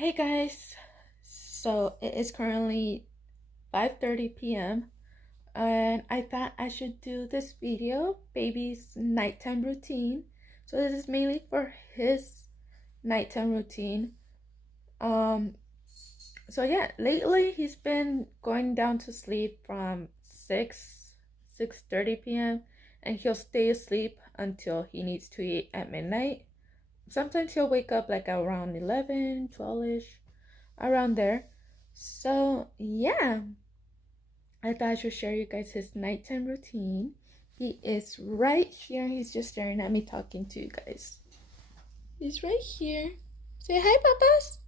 Hey guys, so it is currently 5:30 p.m. and I thought I should do this video, baby's nighttime routine. So this is mainly for his nighttime routine. Um so yeah, lately he's been going down to sleep from 6:30 p.m. and he'll stay asleep until he needs to eat at midnight. Sometimes he'll wake up like around 11, 12ish, around there. So yeah, I thought I should share you guys his nighttime routine. He is right here. He's just staring at me talking to you guys. He's right here. Say hi, papas.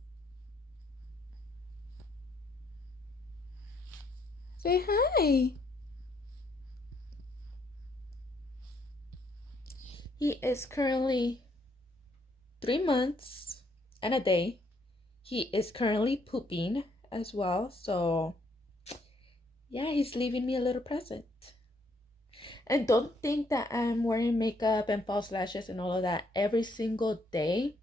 Say hi. He is currently 3 months and a day. He is currently pooping as well. So yeah, he's leaving me a little present. And don't think that I'm wearing makeup and false lashes and all of that every single day.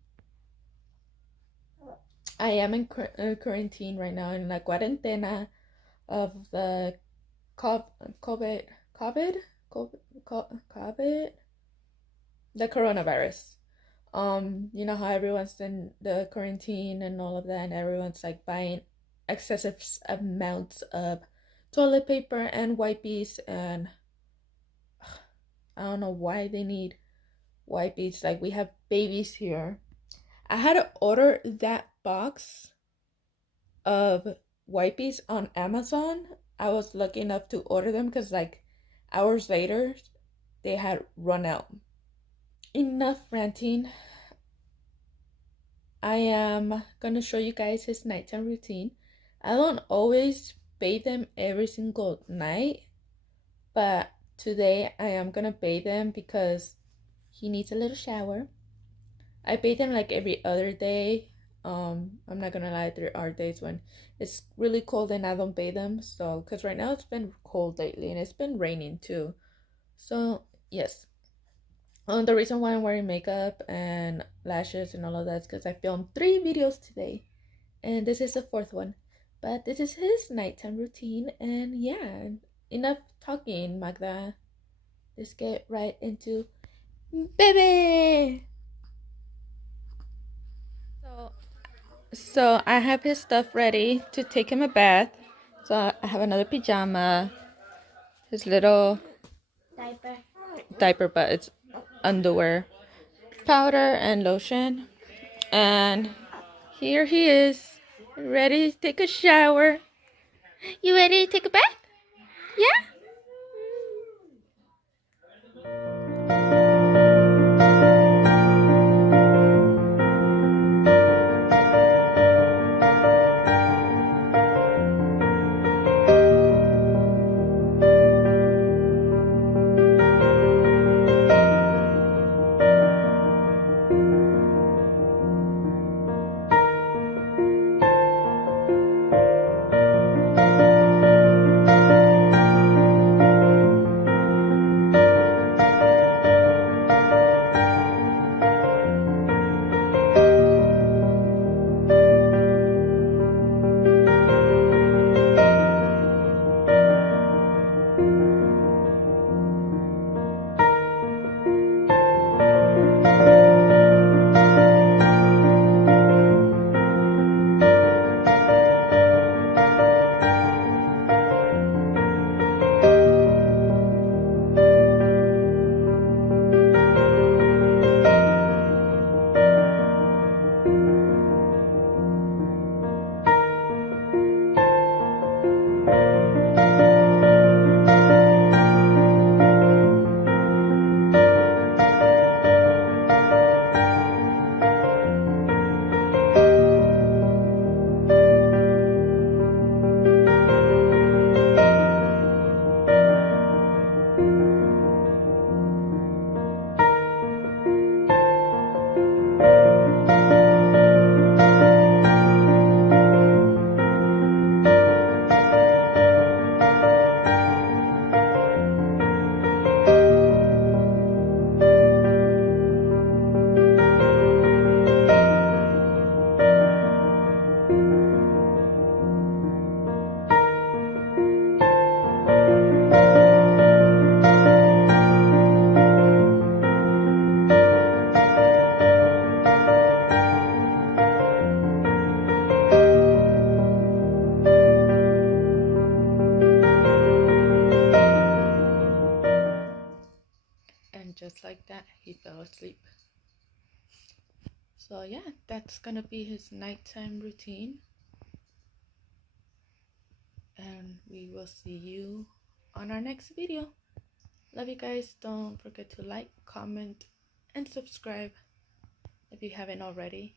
I am in quarantine right now, in la cuarentena of the COVID, COVID, COVID, the coronavirus. You know how everyone's in the quarantine and all of that, and everyone's like buying excessive amounts of toilet paper and wipes, and I don't know why they need wipes. Like, we have babies here. I had to order that box of wipes on Amazon. I was lucky enough to order them because like hours later they had run out. Enough ranting. I am gonna show you guys his nighttime routine. I don't always bathe him every single night, but today I am gonna bathe him because he needs a little shower. I bathe him like every other day. I'm not gonna lie, there are days when it's really cold and I don't bathe him. So, because right now it's been cold lately and it's been raining too. So, yes. The reason why I'm wearing makeup and lashes and all of that is because I filmed 3 videos today, and this is the fourth one. But this is his nighttime routine, and yeah, enough talking, Magda. Let's get right into baby. So I have his stuff ready to take him a bath. So I have another pajama, his little diaper, but it's underwear, powder, and lotion. And here he is, ready to take a shower. You ready to take a bath? Yeah? that's gonna be his nighttime routine, and we will see you on our next video. Love you guys. Don't forget to like, comment, and subscribe if you haven't already.